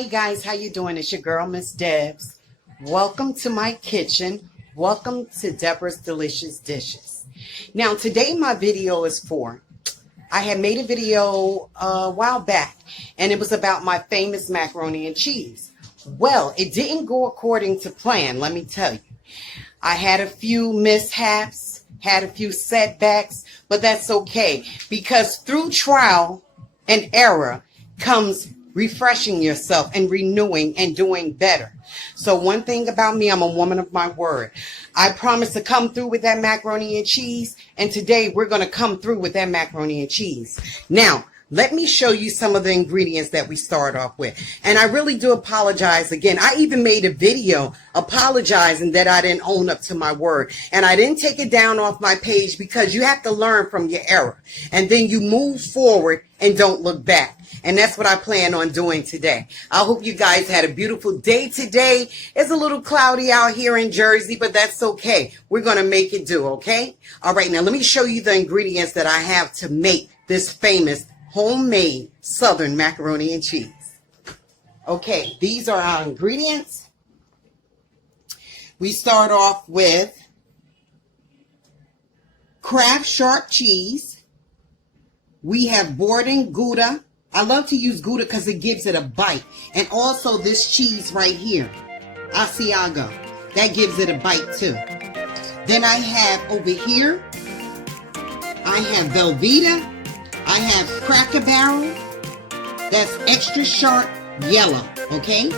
Hi guys, how you doing? It's your girl, Miss Debs. Welcome to my kitchen. Welcome to Deborah's Delicious Dishes. Now today my video is I had made a video a while back and it was about my famous macaroni and cheese. Well, it didn't go according to plan, let me tell you. I had a few mishaps, had a few setbacks, but that's okay because through trial and error comes refreshing yourself and renewing and doing better. So one thing about me, I'm a woman of my word. I promise to come through with that macaroni and cheese, and today we're going to come through with that macaroni and cheese. Now, let me show you some of the ingredients that we start off with. And I really do apologize again. I even made a video apologizing that I didn't own up to my word. And I didn't take it down off my page because you have to learn from your error. And then you move forward and don't look back. And that's what I plan on doing today. I hope you guys had a beautiful day today. It's a little cloudy out here in Jersey, but that's okay. We're going to make it do, okay? All right, now let me show you the ingredients that I have to make this famous homemade Southern macaroni and cheese. Okay, these are our ingredients. We start off with Kraft sharp cheese. We have Borden Gouda. I love to use Gouda because it gives it a bite. And also this cheese right here, Asiago, that gives it a bite too. Then I have over here, I have Velveeta. I have Cracker Barrel. That's extra sharp yellow, okay?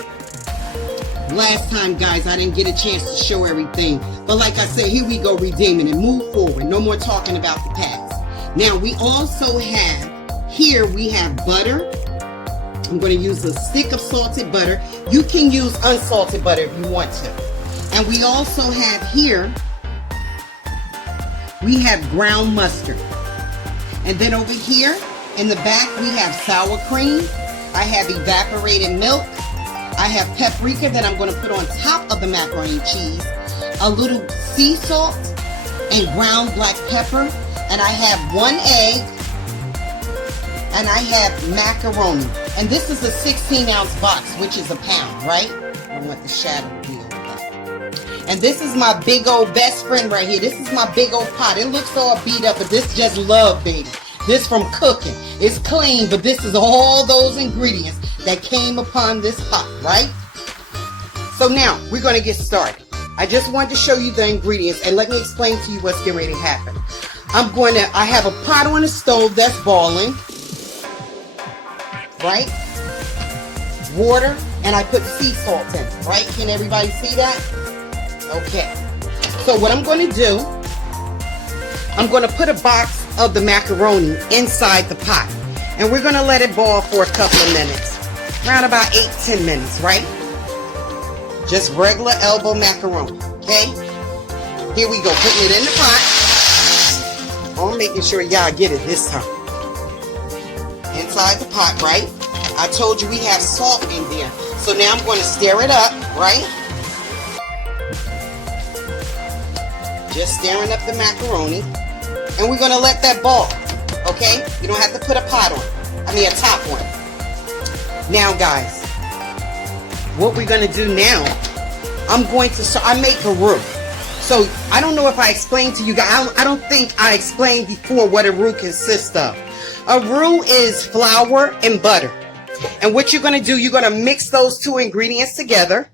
Last time, guys, I didn't get a chance to show everything. But like I said, here we go, redeeming it. Move forward. No more talking about the past. Now, we also have, here we have butter. I'm going to use a stick of salted butter. You can use unsalted butter if you want to. And we also have here, we have ground mustard. And then over here in the back, we have sour cream. I have evaporated milk. I have paprika that I'm going to put on top of the macaroni and cheese. A little sea salt and ground black pepper. And I have 1 egg. And I have macaroni. And this is a 16-ounce box, which is a pound, right? I don't want the shadow to be over that. And this is my big old best friend right here. This is my big old pot. It looks all beat up, but this just love, baby. This from cooking. It's clean, but this is all those ingredients that came upon this pot, right? So now, we're going to get started. I just wanted to show you the ingredients, and let me explain to you what's getting ready to happen. I have a pot on the stove that's boiling, right? Water, and I put sea salt in, right? Can everybody see that? Okay. So what I'm going to do, I'm going to put a box of the macaroni inside the pot. And we're going to let it boil for a couple of minutes. Around about 8-10 minutes, right? Just regular elbow macaroni, okay? Here we go, putting it in the pot. I'm making sure y'all get it this time. Inside the pot, right? I told you we have salt in there. So now I'm going to stir it up, right? Just stirring up the macaroni. And we're going to let that boil, okay? You don't have to put a pot on. A top on. Now, guys, what we're going to do now, I make a roux. So, I don't know if I explained to you guys, I don't think I explained before what a roux consists of. A roux is flour and butter. And what you're going to do, you're going to mix those two ingredients together.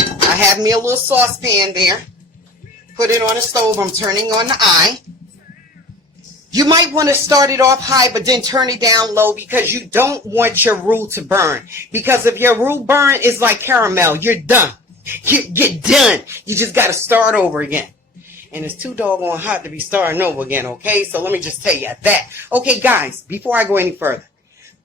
I have me a little saucepan there. Put it on the stove. I'm turning on the eye. You might want to start it off high, but then turn it down low because you don't want your roux to burn. Because if your roux burn, it's like caramel. You're done. Get done. You just got to start over again. And it's too doggone hot to be starting over again, okay? So let me just tell you that. Okay, guys, before I go any further,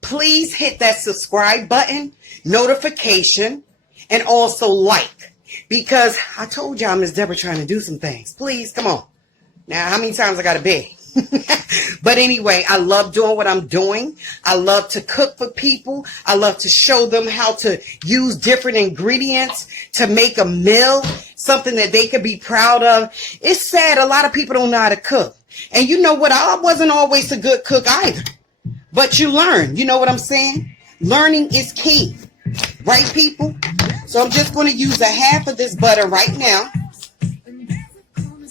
please hit that subscribe button, notification, and also like. Because I told y'all Ms. Deborah trying to do some things. Please, come on. Now, how many times I got to beg? But anyway, I love doing what I'm doing. I love to cook for people. I love to show them how to use different ingredients to make a meal, something that they could be proud of. It's sad a lot of people don't know how to cook. And you know what? I wasn't always a good cook either. But you learn. You know what I'm saying? Learning is key. Right, people? So I'm just going to use a half of this butter right now.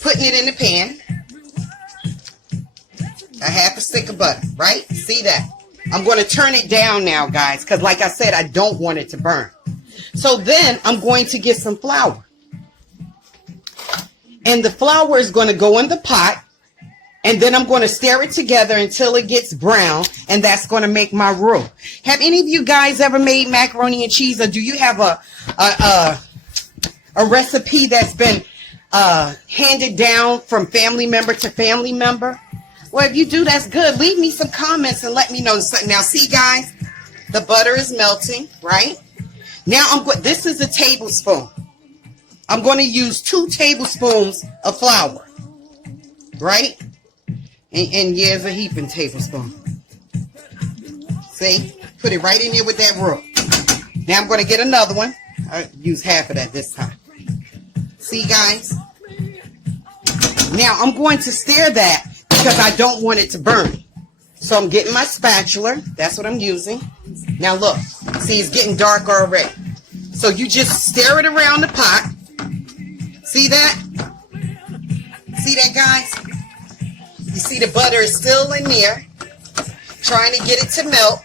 Putting it in the pan. A half a stick of butter, right? See that? I'm going to turn it down now, guys, because like I said, I don't want it to burn. So then I'm going to get some flour. And the flour is going to go in the pot. And then I'm going to stir it together until it gets brown. And that's going to make my roux. Have any of you guys ever made macaroni and cheese? Or do you have a recipe that's been handed down from family member to family member? Well, if you do, that's good. Leave me some comments and let me know. Now, see, guys, the butter is melting, right? Now, this is a tablespoon. I'm going to use 2 tablespoons of flour, right? And yeah, it's a heaping tablespoon. See? Put it right in there with that roux. Now, I'm going to get another one. I'll use half of that this time. See, guys? Now, I'm going to stir that because I don't want it to burn. So I'm getting my spatula. That's what I'm using. Now look. See, it's getting dark already. So you just stir it around the pot. See that? See that, guys? You see the butter is still in there. Trying to get it to melt.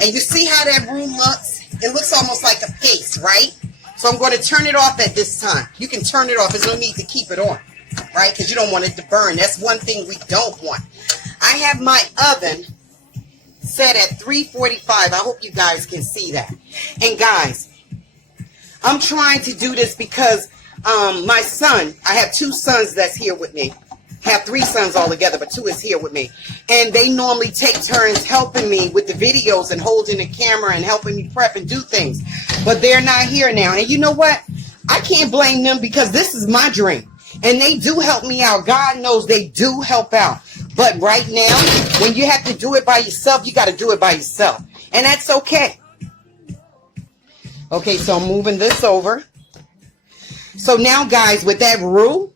And you see how that roux looks? It looks almost like a paste, right? So I'm going to turn it off at this time. You can turn it off. There's no need to keep it on. Right? Because you don't want it to burn. That's one thing we don't want. I have my oven set at 345. I hope you guys can see that. And guys, I'm trying to do this because my son, I have 2 sons that's here with me. I have 3 sons altogether, but 2 is here with me. And they normally take turns helping me with the videos and holding the camera and helping me prep and do things. But they're not here now. And you know what? I can't blame them because this is my dream. And they do help me out. God knows they do help out. But right now, when you have to do it by yourself, you got to do it by yourself. And that's okay. Okay, so I'm moving this over. So now, guys, with that roux,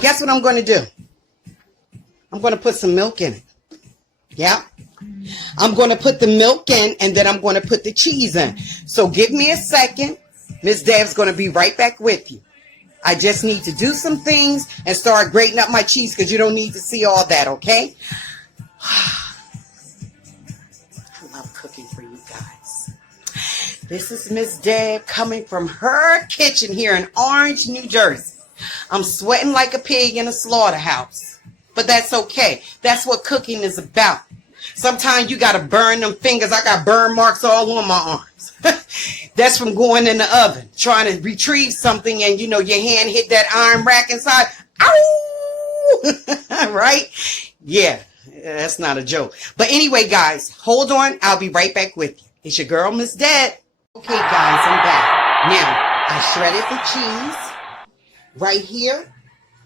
guess what I'm going to do? I'm going to put some milk in it. Yeah. I'm going to put the milk in, and then I'm going to put the cheese in. So give me a second. Ms. Deb's going to be right back with you. I just need to do some things and start grating up my cheese because you don't need to see all that, okay? I love cooking for you guys. This is Ms. Deb coming from her kitchen here in Orange, New Jersey. I'm sweating like a pig in a slaughterhouse, but that's okay. That's what cooking is about. Sometimes you got to burn them fingers. I got burn marks all on my arms. That's from going in the oven, trying to retrieve something, and you know your hand hit that iron rack inside. Ow! Right? Yeah, that's not a joke. But anyway, guys, hold on. I'll be right back with you. It's your girl, Ms. Deb. Okay, guys, I'm back. Now, I shredded the cheese. Right here,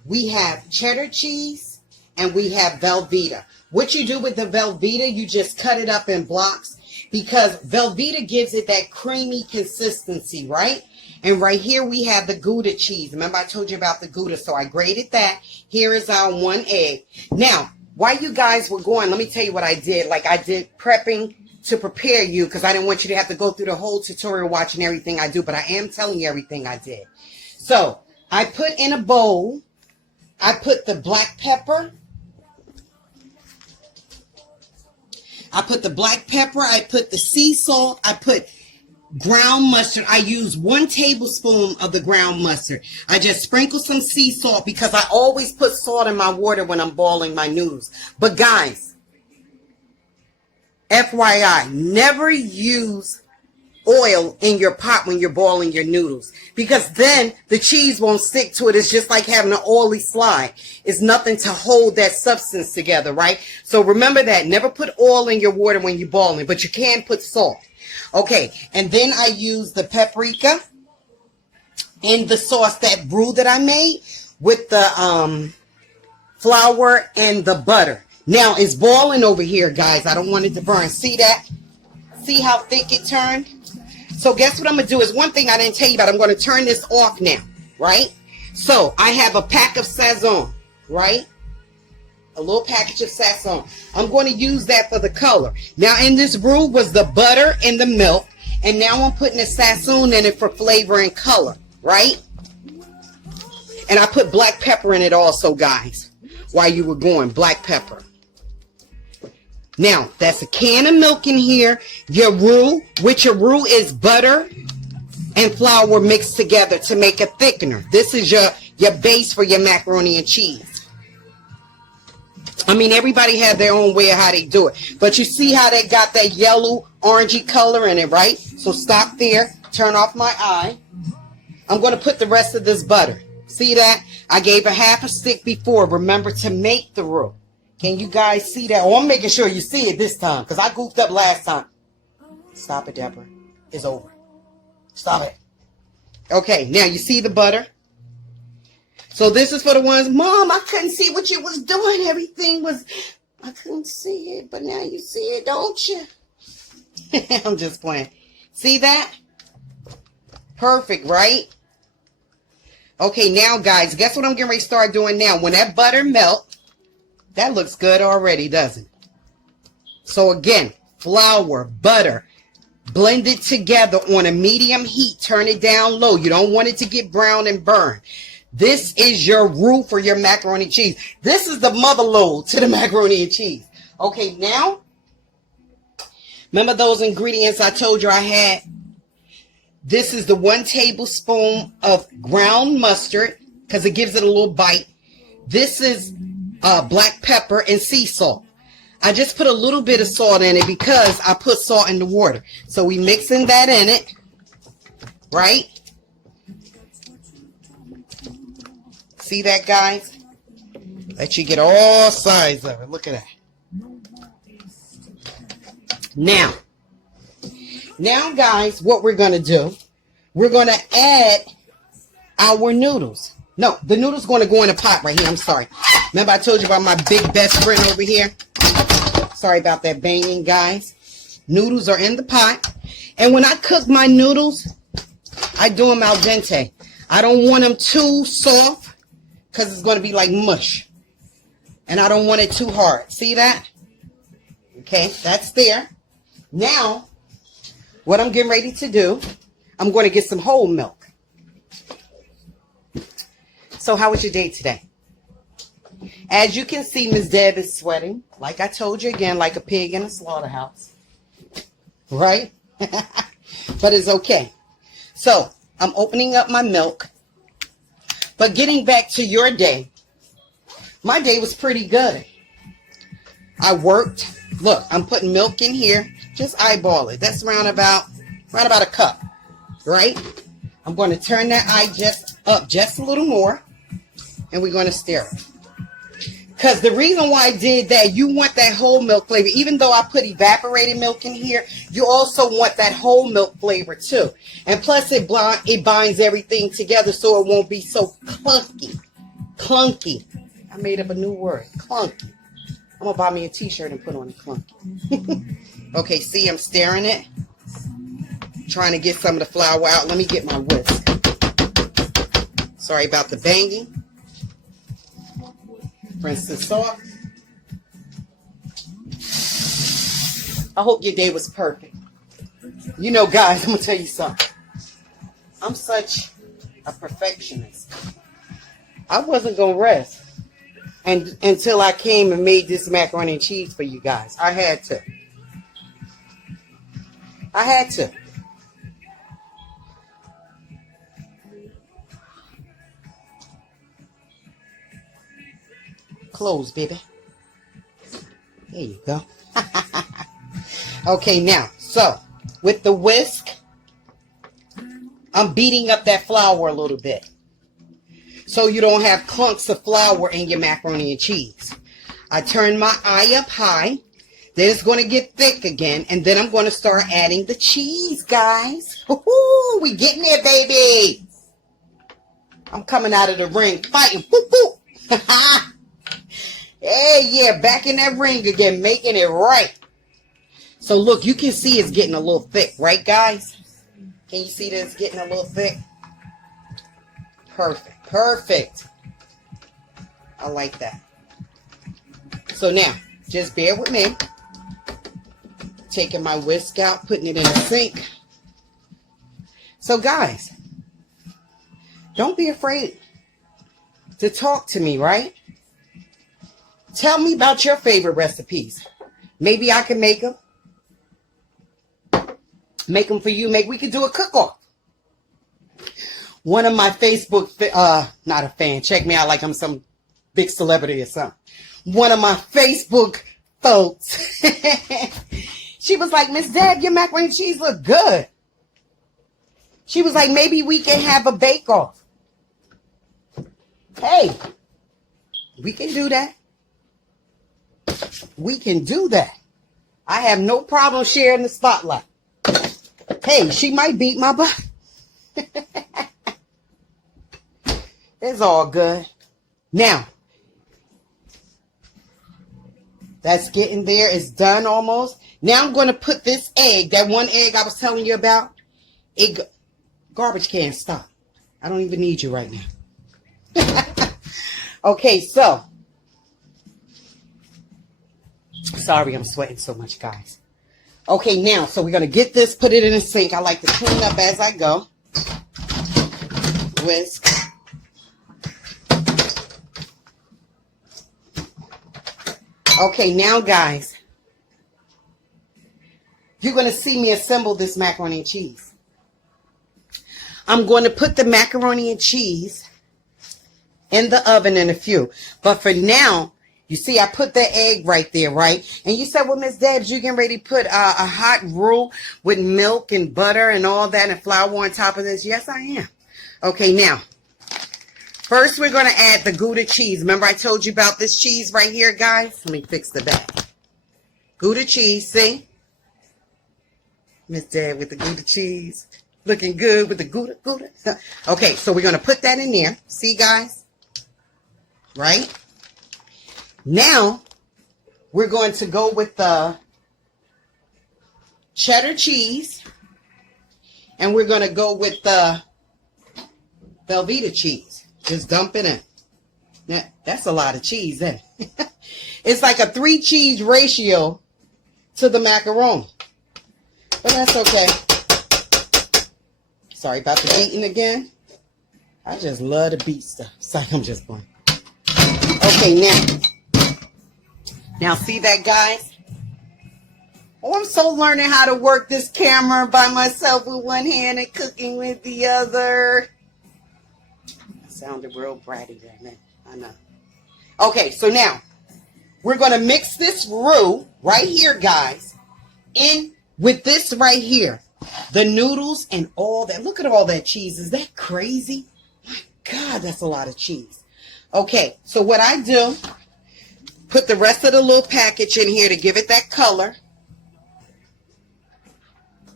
we have cheddar cheese, and we have Velveeta. What you do with the Velveeta, you just cut it up in blocks. Because Velveeta gives it that creamy consistency, right? And right here we have the Gouda cheese. Remember I told you about the Gouda, so I grated that. Here is our 1 egg. Now, while you guys were going, let me tell you what I did. Like I did prepping to prepare you because I didn't want you to have to go through the whole tutorial watching everything I do. But I am telling you everything I did. So, I put in a bowl, I put the black pepper. I put the black pepper, I put the sea salt, I put ground mustard. I use 1 tablespoon of the ground mustard. I just sprinkle some sea salt because I always put salt in my water when I'm boiling my noodles. But guys, FYI, never use oil in your pot when you're boiling your noodles because then the cheese won't stick to it. It's just like having an oily slide. It's nothing to hold that substance together, right? So remember that. Never put oil in your water when you're boiling, but you can put salt. Okay, and then I use the paprika in the sauce, that roux that I made with the flour and the butter. Now it's boiling over here, guys. I don't want it to burn. See that? See how thick it turned? So guess what I'm going to do is one thing I didn't tell you about. I'm going to turn this off now, right? So I have a pack of Sazon, right? A little package of Sazon. I'm going to use that for the color. Now in this roux was the butter and the milk. And now I'm putting the sassoon in it for flavor and color, right? And I put black pepper in it also, guys, while you were going, black pepper. Now, that's a can of milk in here. Your roux, which your roux is butter and flour mixed together to make a thickener. This is your base for your macaroni and cheese. I mean, everybody had their own way of how they do it. But you see how they got that yellow, orangey color in it, right? So stop there. Turn off my eye. I'm going to put the rest of this butter. See that? I gave a half a stick before. Remember to make the roux. Can you guys see that? Oh, I'm making sure you see it this time because I goofed up last time. Stop it, Deborah. It's over. Stop it. Okay, now you see the butter? So this is for the ones, Mom, I couldn't see what you was doing. Everything was, I couldn't see it, but now you see it, don't you? I'm just playing. See that? Perfect, right? Okay, now guys, guess what I'm getting ready to start doing now? When that butter melts, that looks good already, doesn't it? So again, flour, butter, blend it together on a medium heat. Turn it down low. You don't want it to get brown and burn. This is your roux for your macaroni and cheese. This is the mother load to the macaroni and cheese. Okay, now, remember those ingredients I told you I had? This is the 1 tablespoon of ground mustard because it gives it a little bite. This is black pepper and sea salt. I just put a little bit of salt in it because I put salt in the water. So we mixing that in it, right? See that, guys? Let you get all sides of it. Look at that. Now, guys, what we're going to do, we're going to add our noodles. No, the noodles going to go in a pot right here. I'm sorry. Remember I told you about my big best friend over here? Sorry about that banging, guys. Noodles are in the pot. And when I cook my noodles, I do them al dente. I don't want them too soft because it's going to be like mush. And I don't want it too hard. See that? Okay, that's there. Now, what I'm getting ready to do, I'm going to get some whole milk. So how was your day today? As you can see, Ms. Deb is sweating. Like I told you again, like a pig in a slaughterhouse. Right? But it's okay. So, I'm opening up my milk. But getting back to your day, my day was pretty good. I worked. Look, I'm putting milk in here. Just eyeball it. That's around about a cup. Right? I'm going to turn that eye up just a little more. And we're going to stir it. Because the reason why I did that, you want that whole milk flavor. Even though I put evaporated milk in here, you also want that whole milk flavor too. And plus it binds everything together so it won't be so clunky. Clunky. I made up a new word. Clunky. I'm going to buy me a t-shirt and put on a clunky. Okay, see, I'm stirring it. Trying to get some of the flour out. Let me get my whisk. Sorry about the banging. Rinse this off. I hope your day was perfect. You know, guys, I'm going to tell you something. I'm such a perfectionist. I wasn't going to rest until I came and made this macaroni and cheese for you guys. I had to. Close, baby. There you go. Okay, now, so with the whisk, I'm beating up that flour a little bit so you don't have clumps of flour in your macaroni and cheese. I turn my eye up high. Then it's going to get thick again, and then I'm going to start adding the cheese, guys. Woohoo! We getting there, baby. I'm coming out of the ring fighting. Woo-hoo! Hey, yeah, back in that ring again, making it right. So, look, you can see it's getting a little thick, right, guys? Can you see that it's getting a little thick? Perfect, perfect. I like that. So, now, just bear with me. Taking my whisk out, putting it in the sink. So guys, don't be afraid to talk to me, right? Tell me about your favorite recipes. Maybe I can make them. Make them for you. Maybe we could do a cook-off. One of my Facebook, not a fan, check me out like I'm some big celebrity or something. One of my Facebook folks, she was like, Miss Deb, your macaroni and cheese look good. She was like, maybe we can have a bake-off. Hey, we can do that. We can do that. I have no problem sharing the spotlight. Hey, she might beat my butt. It's all good. Now, that's getting there. It's done almost. Now I'm going to put this egg, that one egg I was telling you about. Garbage can, stop. I don't even need you right now. Okay, so. Sorry, I'm sweating so much, guys. Okay, now, so we're going to get this, put it in the sink. I like to clean up as I go. Whisk. Okay, now, guys, you're going to see me assemble this macaroni and cheese. I'm going to put the macaroni and cheese in the oven in a few. But for now, you see, I put the egg right there, right? And you said, well, Miss Deb, you getting ready to put a hot roux with milk and butter and all that and flour on top of this? Yes, I am. Okay, now, first we're going to add the Gouda cheese. Remember I told you about this cheese right here, guys? Let me fix the back. Gouda cheese, see? Miss Deb with the Gouda cheese. Looking good with the Gouda. Okay, so we're going to put that in there. See, guys? Right? Now, we're going to go with the cheddar cheese. And we're going to go with the Velveeta cheese. Just dump it in. Now, that's a lot of cheese, isn't it? It's like a 3 cheese ratio to the macaroni. But that's okay. Sorry about the beating again. I just love to beat stuff. Sorry, I'm just playing. Okay, now see that, guys? Oh, I'm so learning how to work this camera by myself with one hand and cooking with the other. I sounded real bratty there, man. I know. Okay, so now we're going to mix this roux right here, guys, in with this right here. The noodles and all that. Look at all that cheese. Is that crazy? My God, that's a lot of cheese. Okay, so what I do, put the rest of the little package in here to give it that color.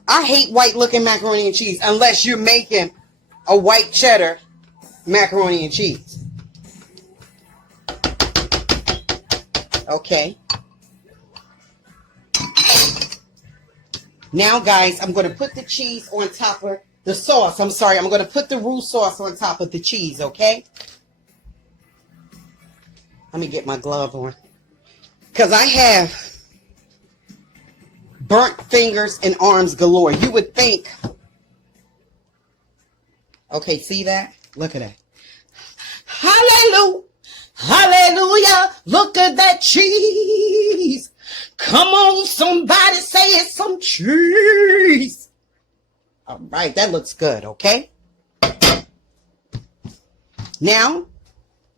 I hate white looking macaroni and cheese unless you're making a white cheddar macaroni and cheese. Okay. Now, guys, I'm going to put the cheese on top of the sauce. I'm sorry. I'm going to put the roux sauce on top of the cheese, okay? Let me get my glove on. Because I have burnt fingers and arms galore. You would think. Okay, see that? Look at that. Hallelujah. Hallelujah. Look at that cheese. Come on, somebody say it's some cheese. All right, that looks good, okay? Now,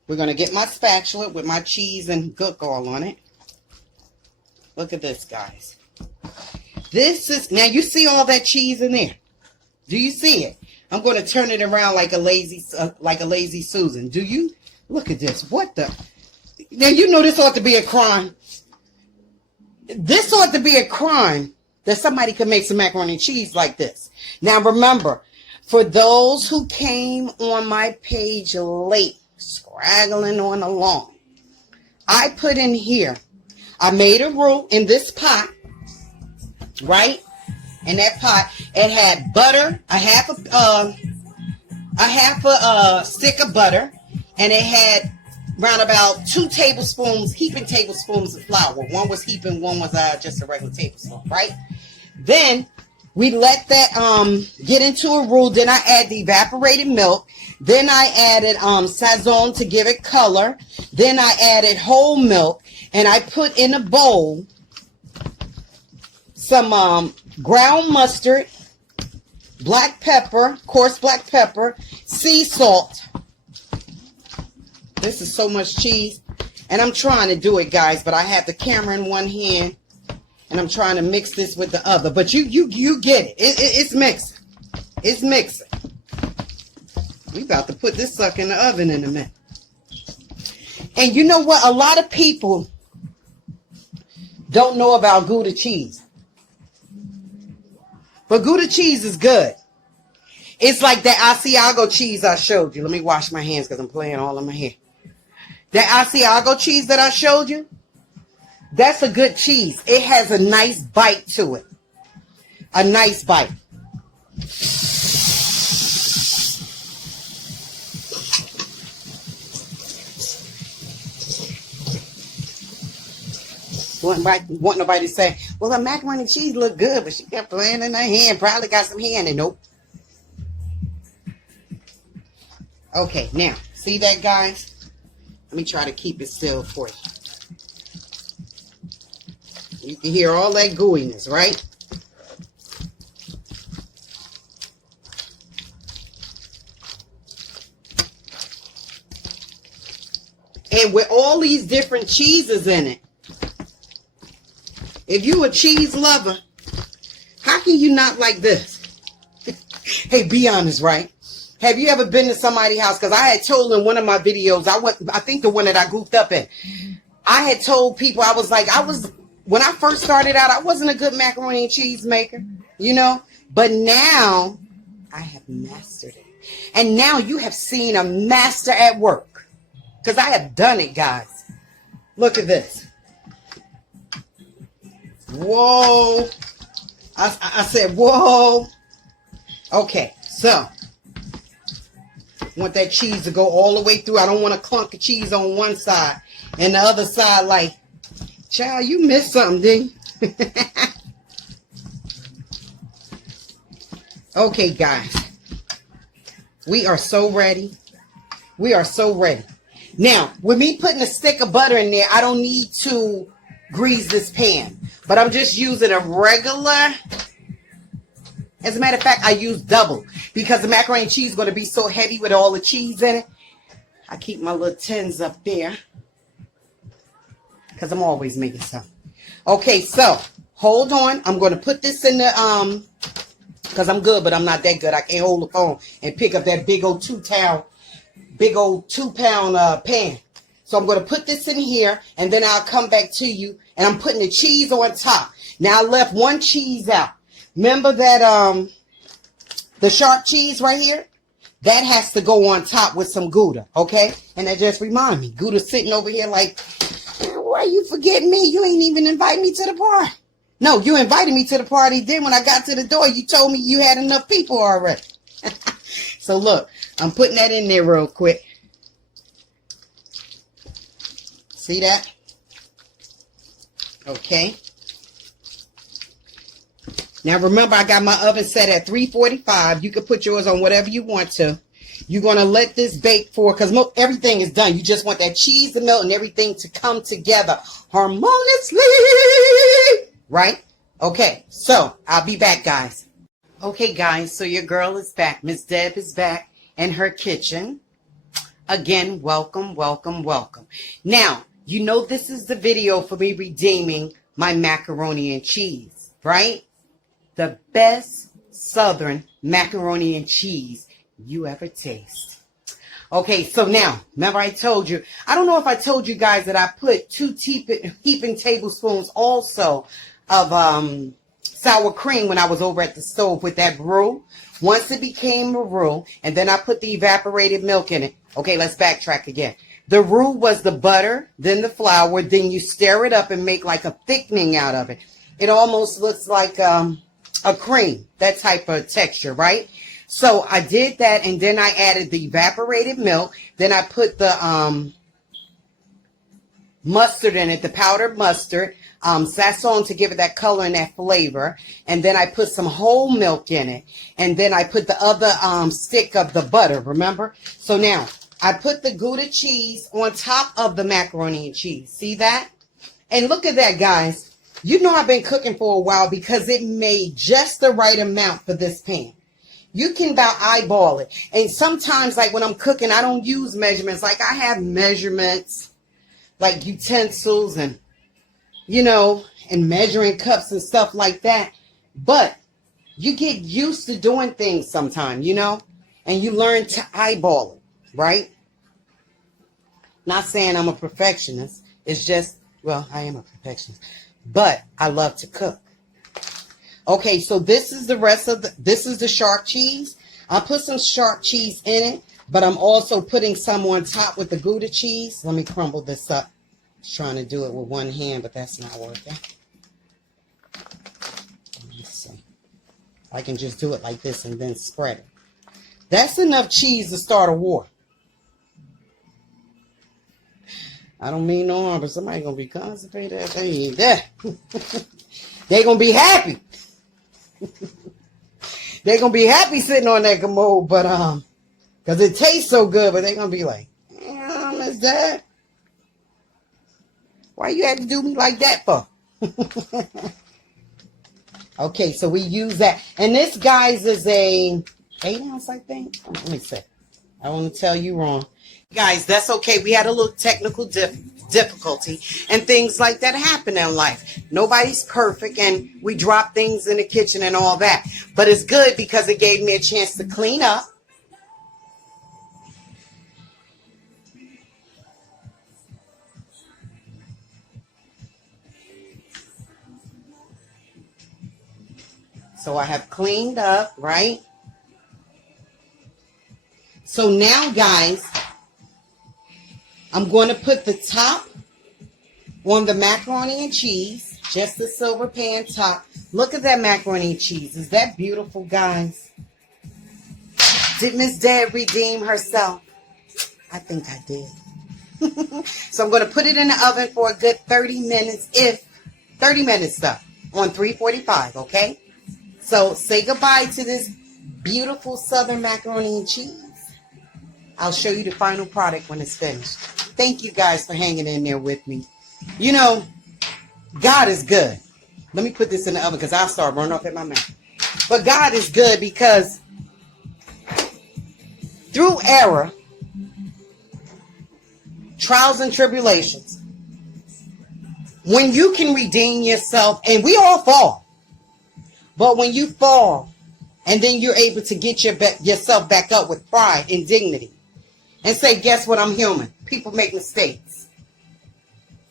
we're going to get my spatula with my cheese and gook all on it. Look at this, guys. This is, now you see all that cheese in there. Do you see it? I'm going to turn it around like a lazy Susan. Do you? Look at this. What the? Now, you know this ought to be a crime. This ought to be a crime that somebody could make some macaroni and cheese like this. Now, remember, for those who came on my page late, scraggling on along, I put in here, I made a roux in this pot, right? In that pot, it had butter, a half a stick of butter, and it had around about 2 tablespoons, heaping tablespoons of flour. One was heaping, one was just a regular tablespoon, right? Then We let that get into a roux. Then I add the evaporated milk. Then I added Sazon to give it color. Then I added whole milk. And I put in a bowl some ground mustard, black pepper, coarse black pepper, sea salt. This is so much cheese. And I'm trying to do it, guys, but I have the camera in one hand. And I'm trying to mix this with the other. But you get it. It's mixing. It's mixing. We about to put this sucker in the oven in a minute. And you know what? A lot of people don't know about Gouda cheese. But Gouda cheese is good. It's like that Asiago cheese I showed you. Let me wash my hands because I'm playing all in my hair. That Asiago cheese that I showed you, that's a good cheese. It has a nice bite to it. A nice bite. Want nobody to say, well, the macaroni cheese look good, but she kept playing in her hand. Probably got some hair in it. Nope. Okay, now, see that, guys? Let me try to keep it still for you. You can hear all that gooiness, right? And with all these different cheeses in it, if you a cheese lover, how can you not like this? Hey, be honest, right? Have you ever been to somebody's house? Because I had told in one of my videos, I think the one that I goofed up in, I had told people, I was like, when I first started out, I wasn't a good macaroni and cheese maker, you know? But now, I have mastered it. And now you have seen a master at work. Because I have done it, guys. Look at this. Whoa. I said, whoa. Okay, so. Want that cheese to go all the way through. I don't want a clunk of cheese on one side. And the other side like, child, you missed something, didn't you? Okay, guys. We are so ready. We are so ready. Now, with me putting a stick of butter in there, I don't need to grease this pan. But I'm just using a regular. As a matter of fact, I use double. Because the macaroni and cheese is going to be so heavy with all the cheese in it. I keep my little tins up there. Because I'm always making something. Okay, so, hold on. I'm going to put this in the, because I'm good, but I'm not that good. I can't hold the phone and pick up that big old 2-pound pan. So I'm going to put this in here, and then I'll come back to you, and I'm putting the cheese on top. Now, I left one cheese out. Remember that, the sharp cheese right here? That has to go on top with some Gouda, okay? And that just remind me, Gouda's sitting over here like, why you forgetting me? You ain't even invite me to the party. No, you invited me to the party. Then when I got to the door, you told me you had enough people already. So look, I'm putting that in there real quick. See that? Okay. Now remember, I got my oven set at 345. You can put yours on whatever you want to. You're going to let this bake for, because everything is done. You just want that cheese to melt and everything to come together harmoniously. Right? Okay, so I'll be back, guys. Okay, guys, so your girl is back. Ms. Deb is back in her kitchen. Again, welcome, welcome, welcome. Now, you know this is the video for me redeeming my macaroni and cheese, right? The best Southern macaroni and cheese you ever taste. Okay, so now, remember I told you, I don't know if I told you guys that I put 2 heaping tablespoons also of sour cream when I was over at the stove with that roux. Once it became a roux, and then I put the evaporated milk in it. Okay, let's backtrack again. The roux was the butter, then the flour, then you stir it up and make like a thickening out of it. It almost looks like a cream, that type of texture, right? So I did that, and then I added the evaporated milk. Then I put the mustard in it, the powdered mustard. sazon to give it that color and that flavor. And then I put some whole milk in it. And then I put the other stick of the butter, remember? So now, I put the Gouda cheese on top of the macaroni and cheese. See that? And look at that, guys. You know I've been cooking for a while because it made just the right amount for this pan. You can about eyeball it. And sometimes, like when I'm cooking, I don't use measurements. Like I have measurements, like utensils and, you know, and measuring cups and stuff like that. But you get used to doing things sometime, you know, and you learn to eyeball it, right? Not saying I'm a perfectionist. It's just, well, I am a perfectionist, but I love to cook. Okay, so this is the rest of this is the shark cheese. I put some shark cheese in it, but I'm also putting some on top with the Gouda cheese. Let me crumble this up. I was trying to do it with one hand, but that's not working. Let me see. I can just do it like this and then spread it. That's enough cheese to start a war. I don't mean no harm, but somebody's going to be constipated if they eat that. They're going to be happy. They're going to be happy sitting on that commode, but, because it tastes so good, but they're going to be like, Ms.Deb, why you had to do me like that for? Okay, so we use that. And this, guys, is a 8 ounce, I think. Let me see. I want to tell you wrong. Guys, that's okay. We had a little technical difficulty and things like that happen in life. Nobody's perfect and we drop things in the kitchen and all that. But it's good because it gave me a chance to clean up. So I have cleaned up, right? So now, guys, I'm going to put the top on the macaroni and cheese, just the silver pan top. Look at that macaroni and cheese. Is that beautiful, guys? Did Ms.Deb redeem herself? I think I did. So I'm going to put it in the oven for a good 30 minutes, 30 minutes stuff, on 345, okay? So say goodbye to this beautiful southern macaroni and cheese. I'll show you the final product when it's finished. Thank you guys for hanging in there with me. You know, God is good. Let me put this in the oven because I'll start running off in my mouth. But God is good because through error, trials and tribulations, when you can redeem yourself, and we all fall, but when you fall and then you're able to get yourself back up with pride and dignity and say, guess what, I'm human. People make mistakes.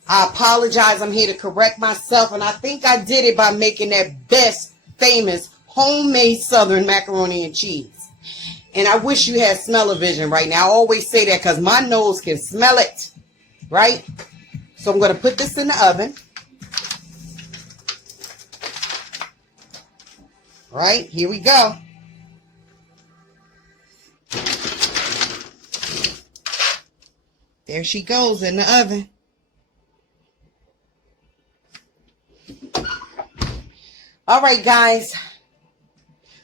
I apologize. I'm here to correct myself. And I think I did it by making that best, famous, homemade Southern macaroni and cheese. And I wish you had smell-o-vision right now. I always say that because my nose can smell it. Right? So I'm going to put this in the oven. All right, here we go. There she goes in the oven. All right, guys.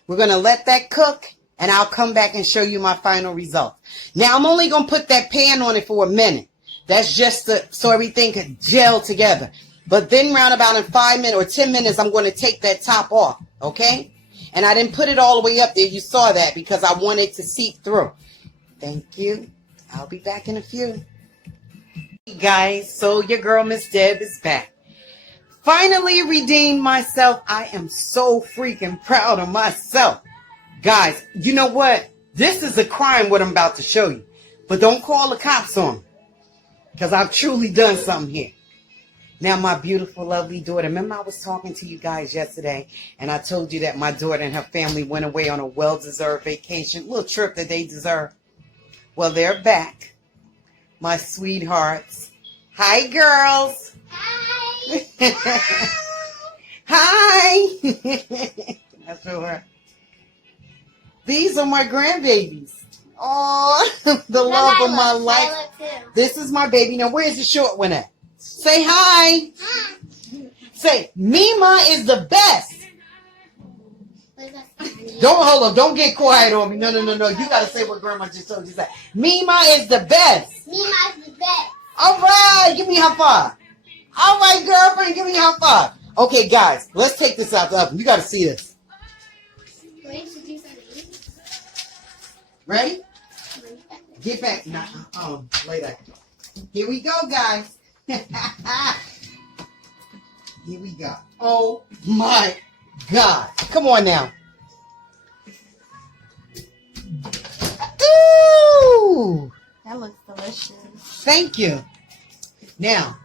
We're going to let that cook, and I'll come back and show you my final result. Now, I'm only going to put that pan on it for a minute. That's just so everything can gel together. But then round about in 5 minutes or 10 minutes, I'm going to take that top off, okay? And I didn't put it all the way up there. You saw that because I wanted to seep through. Thank you. I'll be back in a few. Hey guys, so your girl Ms.Deb is back. Finally redeemed myself. I am so freaking proud of myself. Guys, you know what? This is a crime what I'm about to show you. But don't call the cops on me. Because I've truly done something here. Now, my beautiful, lovely daughter. Remember I was talking to you guys yesterday. And I told you that my daughter and her family went away on a well-deserved vacation. Little trip that they deserve. Well, they're back. My sweethearts. Hi, girls. Hi. Hi. That's her. These are my grandbabies. Oh, the love of my life. This is my baby. Now, where's the short one at? Say hi. Hi. Say, Mima is the best. Don't hold up. Don't get quiet on me. No. You got to say what Grandma just told you. Say, Mima is the best. Mima is the best. All right. Give me a high five. All right, girlfriend. Give me a high five. Okay, guys. Let's take this out the oven. You got to see this. Ready? Get back. Now, later. Here we go, guys. Here we go. Oh, my God. Come on now. Ooh. That looks delicious. Thank you. Now,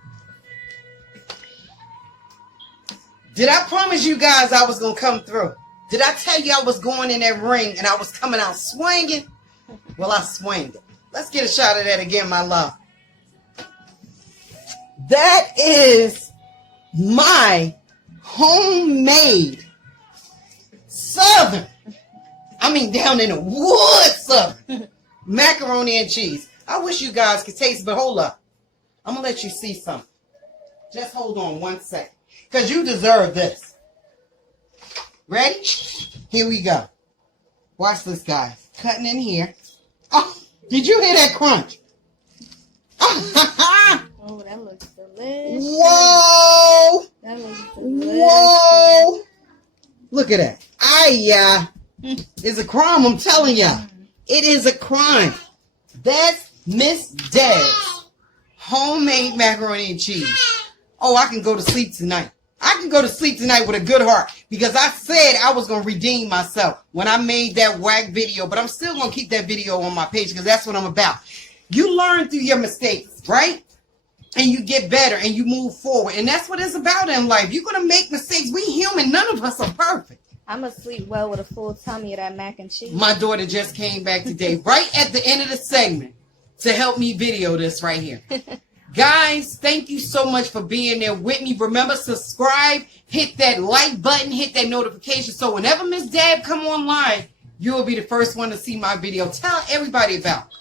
did I promise you guys I was going to come through? Did I tell you I was going in that ring and I was coming out swinging? Well, I swinged it. Let's get a shot of that again, my love. That is my homemade Southern, down in the woods Southern macaroni and cheese. I wish you guys could taste it, but hold up. I'm going to let you see something. Just hold on 1 second, because you deserve this. Ready? Here we go. Watch this, guys. Cutting in here. Oh, did you hear that crunch? Oh, that looks delicious. Whoa! That looks delicious. Whoa! Look at that. It's a crime, I'm telling ya. It is a crime. That's Miss Deb's homemade macaroni and cheese. Oh, I can go to sleep tonight. I can go to sleep tonight with a good heart because I said I was going to redeem myself when I made that whack video, but I'm still going to keep that video on my page because that's what I'm about. You learn through your mistakes, right? And you get better and you move forward. And that's what it's about in life. You're going to make mistakes. We human. None of us are perfect. I'm going to sleep well with a full tummy of that mac and cheese. My daughter just came back today, right at the end of the segment, to help me video this right here. Guys, thank you so much for being there with me. Remember, subscribe, hit that like button, hit that notification. So whenever Ms. Deb come online, you will be the first one to see my video. Tell everybody about it.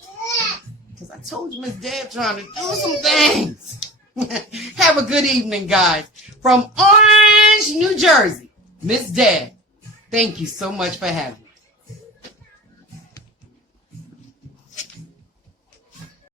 Because I told you Ms. Deb trying to do some things. Have a good evening, guys. From Orange, New Jersey, Ms. Deb, thank you so much for having me.